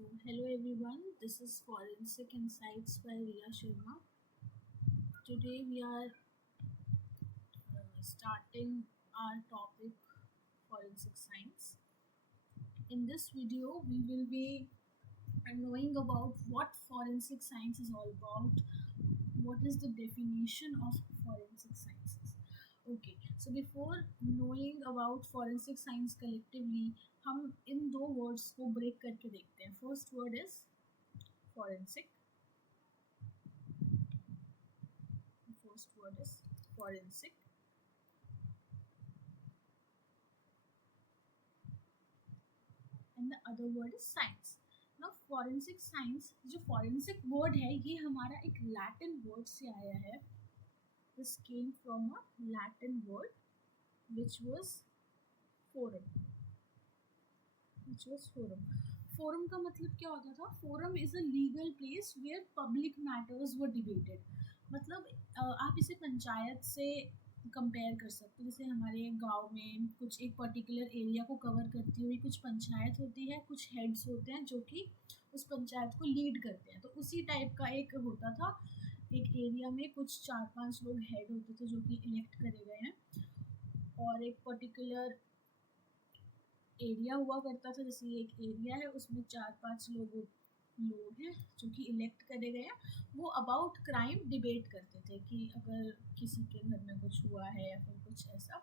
Hello everyone, this is Forensic Insights by Riya Sharma. Today we are starting our topic forensic science. In this video, we will be knowing about what forensic science is all about, what is the definition of forensic sciences. Okay, so before knowing about forensic science collectively, हम इन दो words को break करके देखते हैं. First word is forensic. First word is forensic and the other word is science. Now forensic science, जो forensic word है ये हमारा एक Latin word से आया है. This came from a Latin word which was forum. Forum का मतलब क्या होता था? Forum is a legal place where public matters were debated. मतलब आप इसे पंचायत से कंपेयर कर सकते हो. जैसे हमारे गांव में कुछ एक पर्टिकुलर एरिया को कवर करती हुई कुछ पंचायत होती है, कुछ हेड्स होते हैं जो कि उस पंचायत को लीड करते हैं. तो उसी टाइप का एक होता था. एक एरिया में कुछ 4-5 लोग हेड होते थे जो कि इलेक्ट करे गए हैं, और एक पर्टिकुलर एरिया हुआ करता था. जैसे एक एरिया है, उसमें 4-5 लोग हैं जो कि इलेक्ट करे गए हैं. वो अबाउट क्राइम डिबेट करते थे कि अगर किसी के घर में कुछ हुआ है या फिर कुछ ऐसा,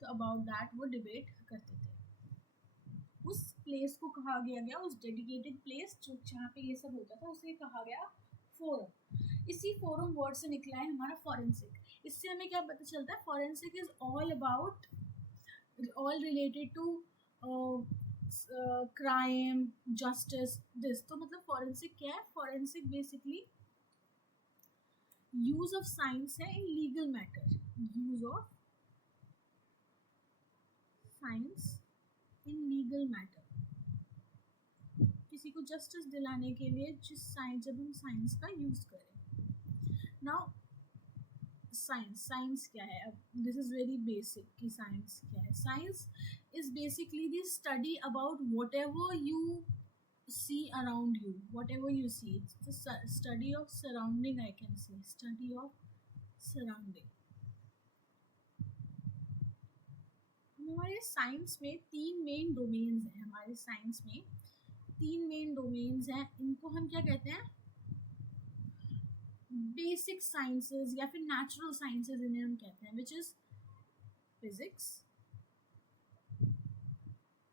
तो अबाउट दैट वो डिबेट करते थे. उस प्लेस को कहा गया, उस डेडिकेटेड प्लेस जो जहाँ पे ये सब होता था, उसे कहा गया फोरम. इसी फोरम वर्ड से निकला है हमारा फॉरेंसिक. इससे हमें क्या पता चलता है? Forensic is all related to crime, justice, this. तो मतलब फॉरेंसिक क्या है? Forensic basically use of science है in legal matter. Use of science in legal matter, किसी को जस्टिस दिलाने के लिए जब हम साइंस का यूज करें. नाउ साइंस क्या है? अब दिस इज वेरी बेसिक कि साइंस क्या है. Science is basically the study about what ever you see around you. Whatever you see, it's the study of surrounding. I can say study of surrounding. हमारे science में 3 main domains हैं. इनको हम क्या कहते हैं? बेसिक साइंसेस या फिर नेचुरल साइंसेस इन्हें हम कहते हैं, which is physics,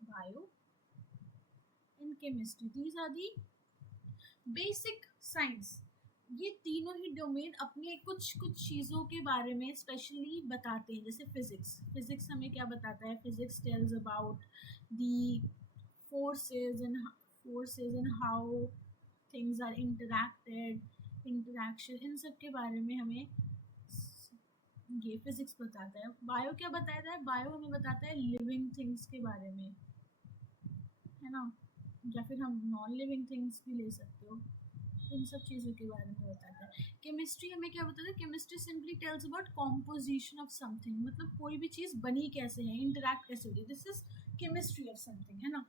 bio and chemistry. These are the basic science. ये तीनों ही डोमेन अपने कुछ चीज़ों के बारे में स्पेशली बताते हैं. जैसे फिजिक्स हमें क्या बताता है? Physics tells about the forces and how things are interaction, इन सब के बारे में हमें ये फिजिक्स बताता है. बायो क्या बताता है? बायो हमें बताता है लिविंग थिंग्स के बारे में, है ना, या फिर हम नॉन लिविंग थिंग्स भी ले सकते हो. इन सब चीज़ों के बारे में बताता है. केमिस्ट्री हमें क्या बताता है? Chemistry simply tells about composition of something. मतलब कोई भी चीज़ बनी कैसे है, इंटरैक्ट कैसे होती है. This is chemistry of something, है ना.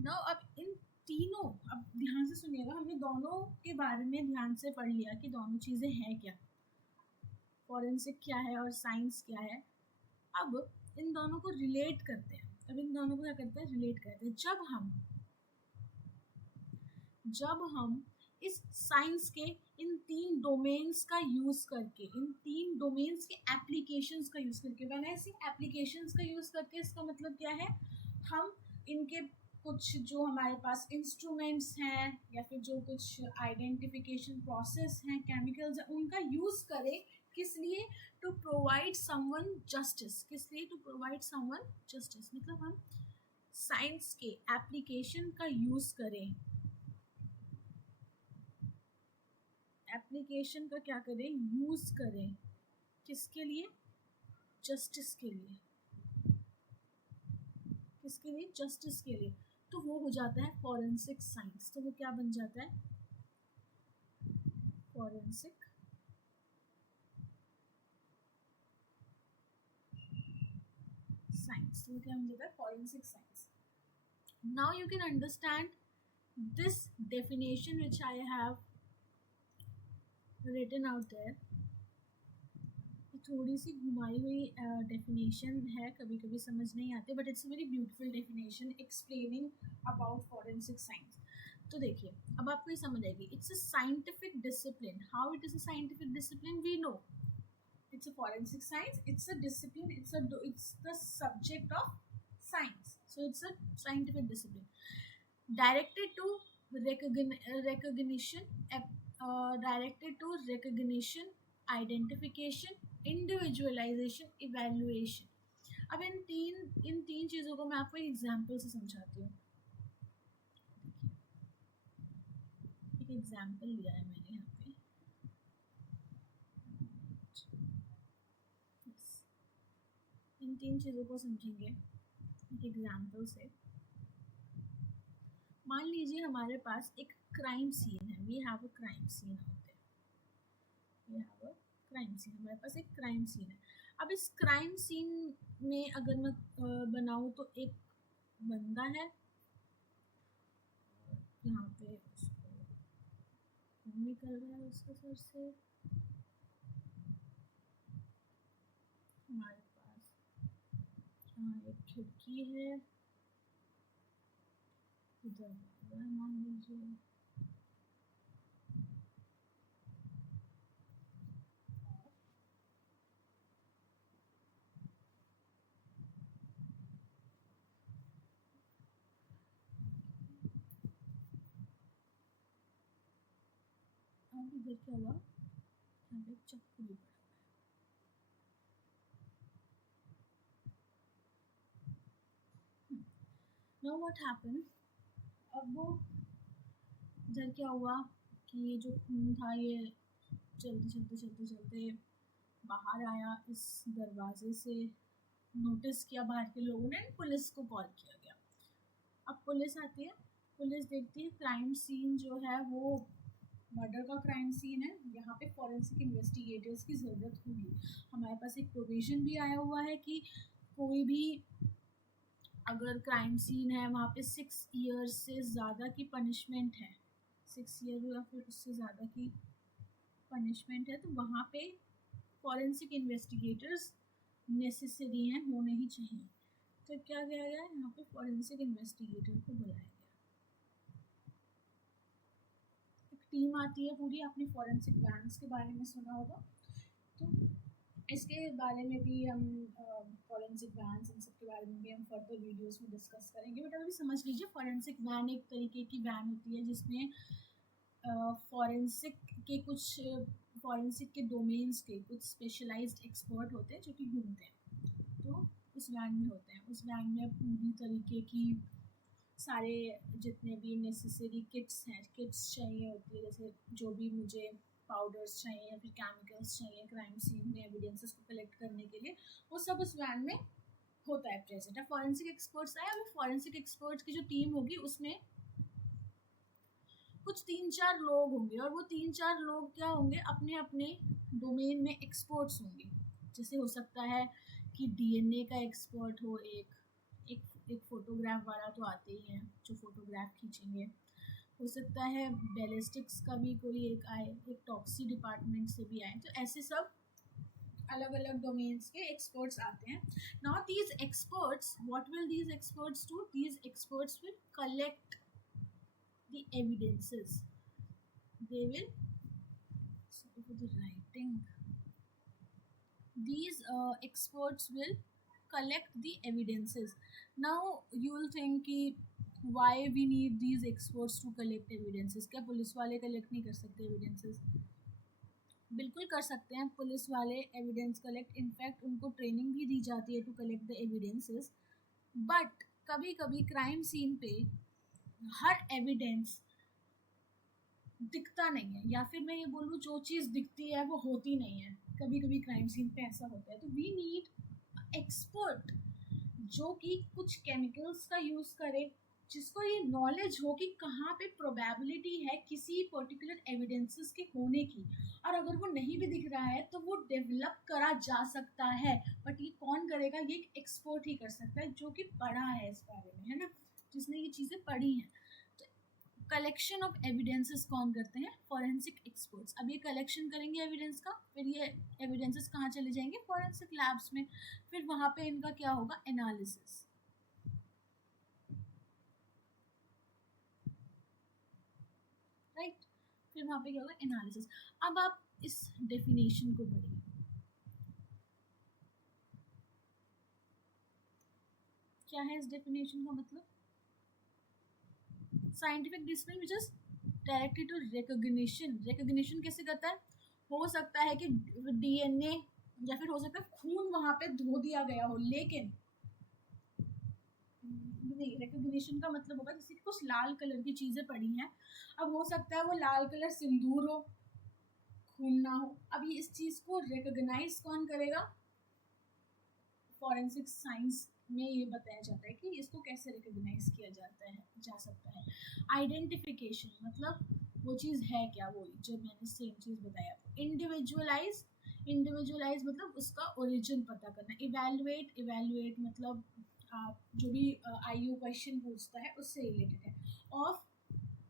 नाउ अब इन तीनों, अब ध्यान से सुनिएगा, हमने दोनों के बारे में ध्यान से पढ़ लिया कि दोनों चीज़ें हैं क्या, फॉरेंसिक क्या है और साइंस क्या है. अब इन दोनों को रिलेट करते हैं. रिलेट करते हैं. जब हम इस साइंस के इन 3 डोमेन्स का यूज करके, इन 3 डोमेन्स के एप्लीकेशंस का यूज करके, व्हेन आई से एप्लीकेशंस का यूज करके, इसका मतलब क्या है? हम इनके कुछ जो हमारे पास इंस्ट्रूमेंट्स हैं या फिर जो कुछ आइडेंटिफिकेशन प्रोसेस हैं, केमिकल्स हैं, उनका यूज करें. किस लिए? To provide someone justice. मतलब हम साइंस के एप्लीकेशन का यूज करें. एप्लीकेशन का क्या करें? यूज करें. किसके लिए? जस्टिस के लिए. किसके लिए? जस्टिस के लिए. तो वो हो जाता है फॉरेंसिक साइंस. तो वो क्या बन जाता है? Forensic science. तो क्या बन जाता है? Forensic science. Now you can understand this definition which I have written out there. थोड़ी सी घुमाई हुई डेफिनेशन है, कभी कभी समझ नहीं आते, but it's a very beautiful definition explaining about forensic science. तो देखिए, अब आपको ये समझ आएगी. It's a scientific discipline. How it is a scientific discipline we know. It's a forensic science. It's a discipline. It's the subject of science. So it's a scientific discipline directed to recognition, directed to recognition, identification, individualization, evaluation. अब इन तीन चीज़ों को मैं आपको एक example से समझाती हूँ. एक एग्जाम्पल लिया है मैंने यहाँ पे. इन तीन चीज़ों को समझेंगे एक एग्जाम्पल से. मान लीजिए हमारे पास एक क्राइम सीन है. We have a crime scene होते हैं. We have a crime scene. हमारे पास एक क्राइम सीन है. अब इस क्राइम सीन में अगर मैं बनाऊँ तो एक बंदा है, यहाँ पे उसको खून निकल रहा है उसके सर से. हमारे पास यहाँ एक खिड़की है, दरवाजा है मान लीजिए. अब इधर क्या हुआ, यहाँ पे चाकू भी पड़ा. Now what happened? अब वो इधर क्या हुआ कि ये जो खून था ये चलते चलते चलते चलते बाहर आया इस दरवाजे से. नोटिस किया बाहर के लोगों ने, पुलिस को कॉल किया गया. अब पुलिस आती है, पुलिस देखती है क्राइम सीन जो है वो मर्डर का क्राइम सीन है. यहाँ पे फॉरेंसिक इन्वेस्टिगेटर्स की ज़रूरत होगी. हमारे पास एक प्रोविजन भी आया हुआ है कि कोई भी अगर क्राइम सीन है वहाँ पे 6 ईयर्स से ज़्यादा की पनिशमेंट है, 6 ईयर या फिर उससे ज़्यादा की पनिशमेंट है, तो वहाँ पे फॉरेंसिक इन्वेस्टिगेटर्स नेसेसरी हैं, होने ही चाहिए. तो क्या किया गया, यहाँ पे फॉरेंसिक इन्वेस्टिगेटर को बुलाया गया. एक टीम आती है पूरी. आपने फॉरेंसिक वैन्स के बारे में सुना होगा, तो इसके बारे में भी हम फॉरेंसिक वैन्स इन सब के बारे में भी हम फर्दर वीडियोस में डिस्कस करेंगे. बट अभी समझ लीजिए फॉरेंसिक वैन एक तरीके की वैन होती है जिसमें फॉरेंसिक के कुछ फॉरेंसिक के डोमेन्स के कुछ स्पेशलाइज्ड एक्सपर्ट होते हैं जो कि घूमते हैं. तो उस वैन में होते हैं. उस वैन में पूरी तरीके की सारे जितने भी नेसेसरी किट्स हैं, किट्स चाहिए होती है, जैसे जो भी मुझे पाउडर्स चाहिए या फिर केमिकल्स चाहिए क्राइम सीन में एविडेंसेस को कलेक्ट करने के लिए, वो सब उस वैन में होता है प्रेजेंट. है फॉरेंसिक एक्सपर्ट्स आए. अभी फॉरेंसिक एक्सपर्ट्स की जो टीम होगी उसमें कुछ 3-4 लोग होंगे, और वो 3-4 लोग क्या होंगे, अपने अपने डोमेन में एक्सपर्ट्स होंगे. जैसे हो सकता है कि डीएनए का एक्सपर्ट हो, एक फोटोग्राफ वाला तो आते ही हैं जो फोटोग्राफ खींचेंगे. हो सकता है बैलिस्टिक्स का भी कोई एक आए, एक टॉक्सी डिपार्टमेंट से भी आए. तो ऐसे सब अलग अलग डोमेन्स के एक्सपर्ट्स आते हैं. Now these experts, what will these experts do? These experts will collect the evidences. They will, sorry for the writing, these experts will collect the evidences. Now you will think कि why we need these experts to collect evidences. क्या police वाले collect नहीं कर सकते evidences? बिल्कुल कर सकते हैं पुलिस वाले एविडेंस कलेक्ट. इनफैक्ट उनको ट्रेनिंग भी दी जाती है to collect the evidences. But कभी कभी क्राइम सीन पे हर एविडेंस दिखता नहीं है, या फिर मैं ये बोलूँ जो चीज़ दिखती है वो होती नहीं है. कभी कभी क्राइम सीन पे ऐसा होता है. तो वी नीड एक्सपर्ट जो कि कुछ केमिकल्स का यूज़ करे, जिसको ये नॉलेज हो कि कहाँ पे प्रोबेबिलिटी है किसी पर्टिकुलर एविडेंसेस के होने की, और अगर वो नहीं भी दिख रहा है तो वो डेवलप करा जा सकता है. बट ये कौन करेगा? ये एक एक्सपर्ट ही कर सकता है जो कि पढ़ा है इस बारे में, है ना. जिसने ये चीज़ें पढ़ी हैं। तो कलेक्शन ऑफ एविडेंसेस कौन करते हैं? Forensic experts. अब ये कलेक्शन करेंगे एविडेंस का, फिर ये एविडेंसेस कहाँ चले जाएंगे? फॉरेंसिक लैब्स में। फिर वहाँ पे इनका क्या होगा? एनालिसिस। राइट, फिर वहाँ पे क्या होगा? एनालिसिस। अब आप इस डेफिनेशन को पढ़िए। क्या है इस डेफिनेशन का मतलब? Scientific discipline which is directed to recognition. Recognition कैसे करता है? हो सकता है कि डीएनए या फिर हो सकता है खून वहां पे धो दिया गया हो, लेकिन नहीं, रिकॉग्निशन का मतलब होगा जैसे कुछ लाल कलर की चीजें पड़ी हैं, अब हो सकता है वो लाल कलर सिंदूर हो, खून ना हो। अब ये इस चीज को रिकॉग्नाइज कौन करेगा? फॉरेंसिक साइंस में ये बताया जाता है कि इसको कैसे रिकॉग्नाइज किया जाता है, जा सकता है। आइडेंटिफिकेशन मतलब वो चीज़ है क्या, वो जो मैंने सेम चीज़ बताया। इंडिविजुअलाइज, इंडिविजुअलाइज मतलब उसका ओरिजिन पता करना। इवेलुएट, इवेलुएट मतलब आप जो भी आईयू क्वेश्चन पूछता है उससे रिलेटेड है। Of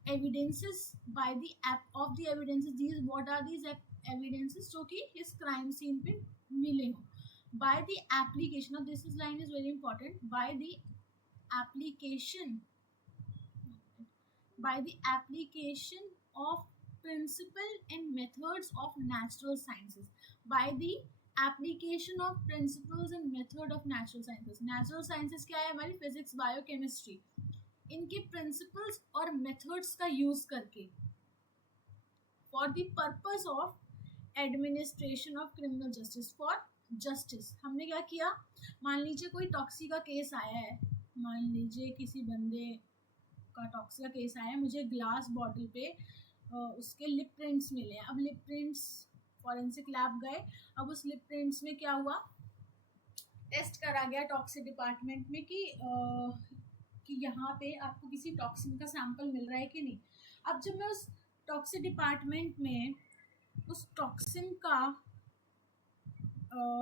evidences by the of the evidences, these what are these evidences जो कि इस क्राइम सीन पे मिले हों। By the application, now this is line is very important, by the application, by the application of principle and methods of natural sciences, by the application of principles and method of natural sciences. Natural sciences क्या है? हमारी physics, biochemistry, इनके principles और methods का use करके for the purpose of administration of criminal justice, for justice. हमने क्या किया? मान लीजिए कोई टॉक्सी का केस आया है, मान लीजिए किसी बंदे का टॉक्सी का केस आया है, मुझे ग्लास बॉटल पे उसके लिप प्रिंट्स मिले हैं। अब लिप प्रिंट्स फॉरेंसिक लैब गए, अब उस लिप प्रिंट्स में क्या हुआ? टेस्ट करा गया टॉक्सी डिपार्टमेंट में कि यहाँ पे आपको किसी टॉक्सिन का सैंपल मिल रहा है कि नहीं। अब जब मैं उस टॉक्सी डिपार्टमेंट में उस टॉक्सिन का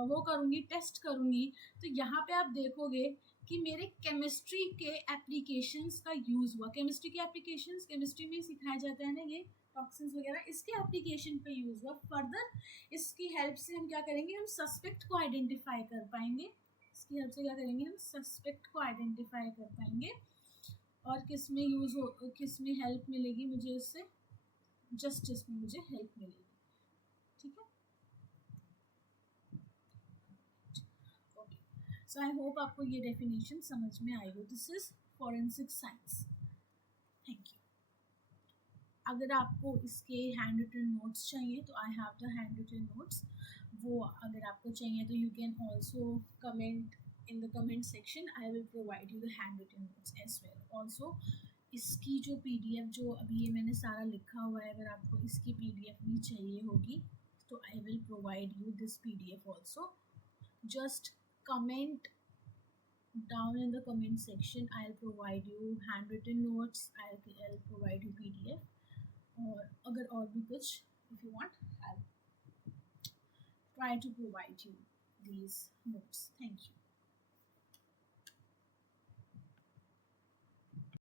वो करूँगी, टेस्ट करूँगी, तो यहाँ पे आप देखोगे कि मेरे केमिस्ट्री के एप्लीकेशंस का यूज़ हुआ। केमिस्ट्री के एप्लीकेशंस, केमिस्ट्री में सिखाया जाता है ना ये टॉक्सिन्स वगैरह, इसके एप्लीकेशन पे यूज़ हुआ। फर्दर इसकी हेल्प से हम क्या करेंगे? हम सस्पेक्ट को आइडेंटिफाई कर पाएंगे। इसकी हेल्प से क्या करेंगे? हम सस्पेक्ट को आइडेंटिफाई कर पाएंगे। और किस में यूज़ हो, किस में हेल्प मिलेगी मुझे उससे? जस्टिस में मुझे हेल्प मिलेगी। ठीक है, सो आई होप आपको ये डेफिनेशन समझ में आई हो। This is forensic science. Thank you. अगर आपको इसके हैंड रिटन नोट्स चाहिए तो I have the hand written notes, वो अगर आपको चाहिए तो you can also comment in the comment section, I will provide you the hand written notes as well. Also इसकी जो PDF जो अभी ये मैंने सारा लिखा हुआ है, अगर आपको इसकी PDF भी चाहिए होगी तो आई will provide you this PDF also. Just comment down in the comment section, I'll provide you handwritten notes, I'll provide you PDF, और अगर और भी कुछ if you want I'll try to provide you these notes. Thank you.